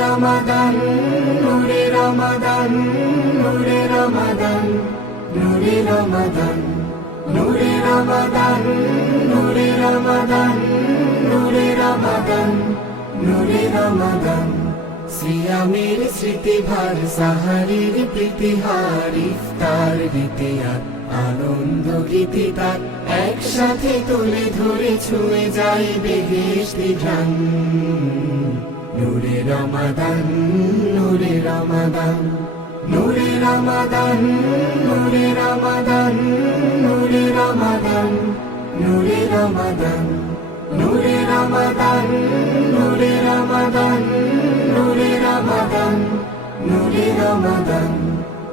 রমাদান, নূরে রমাদান, নূরে রমাদান, নূরে রমাদান, নূরে রমাদান, নূরে রমাদান, নূরে রমাদান, নূরে রমাদান। সিয়ামের স্মৃতিভার, সাহারির প্রীতিহার, ইফতার রীতিয়ার, আনন্দ গীতি তার একসাথে তুলে ধরে ছুঁয়ে যায় বেহেশতি ঘ্রাণ। নূরে রমাদান, নূরে রমাদান, নূরে রমাদান, নূরে রমাদান, নূরে রমাদান, নূরে রমাদান, নূরে রমাদান, নূরে রমাদান, নূরে রমাদান, নূরে রমাদান।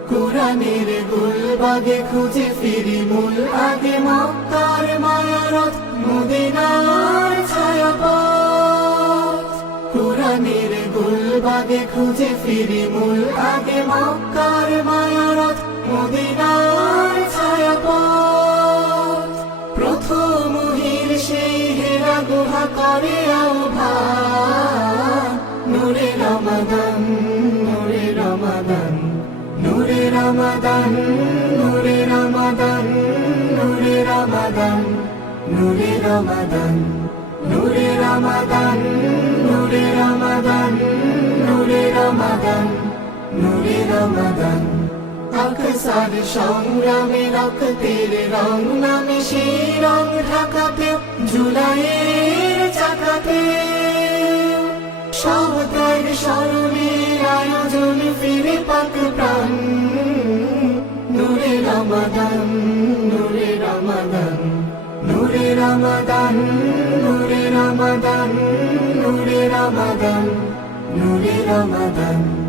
কুরআনের গুলবাগে খুঁজে ফিরি মূল আগে, মক্কার মায়ারথ, মদিনার ছায়াপথ। কুরআনের গুলবাগে খুঁজে ফিরি মূল আগে, মক্কার মায়ারথ, মদিনার ছায়াপথ। প্রথম হির সেই হেরা গুহা করে আহ্বান। নূরে রমাদান, নূরে রমাদান, নূরে রমাদান, নূরে রমাদান, নূরে রমাদান, নূরে রমাদান, নূরে রমাদান, নূরে রমাদান, নূরে রমাদান, নূরে রমাদান। আকসার সংগ্রামে রক্তের রং নামে সেই রং ঢাকাতে, জুলাইয়ের চাকাতে সবত্যাগ স্মরণের আয়োজন, ফিরে পাক প্রাণ। নূরে রমাদান, নূরে রমাদান, নূরে রমাদান, নূরে রমাদান, নূরে রমাদান, নূরে রমাদান।